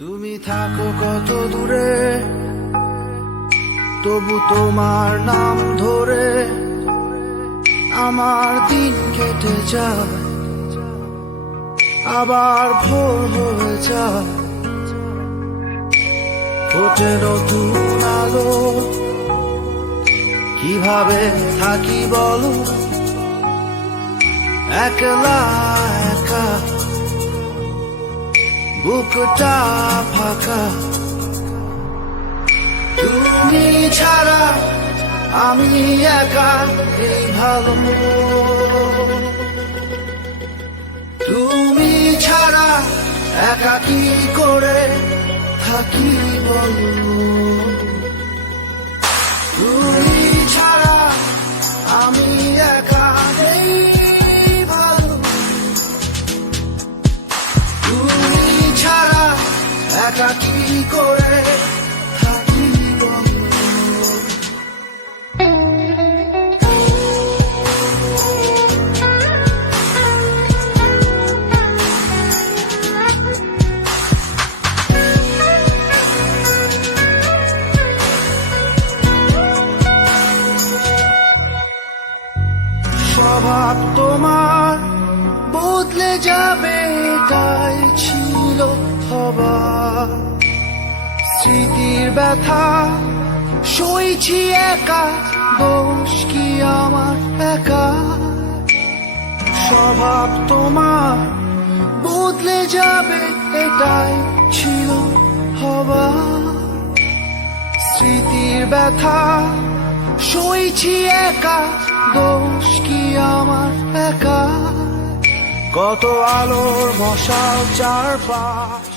তুমি থাকো কত দূরে, তবু তোমার নাম ধরে আমার দিন কেটে যায়, আবার ভোর হয়ে যায়। ফোটে নতুন আলো, কিভাবে থাকি বলো একলা একা, বুকটা ফাঁকা। তুমি ছাড়া আমি একা, এই ভালো। তুমি ছাড়া একা কি করে থাকি বলো। তুমি ছাড়া আমি একা, এই ভালো। তুমি ছাড়া একা কি করে থাকি বলো। স্বভাব তোমার বদলে যাবে, এটাই ছিল হবার। স্মৃতির ব্যথা সইছি একা, দোষ কি আমার একা। স্বভাব তোমার বদলে যাবে, এটাই ছিল হবার। স্মৃতির ব্যথা সইছি একা, দোষ কি আমার একা। কত আলোর মশাল চারপাশ,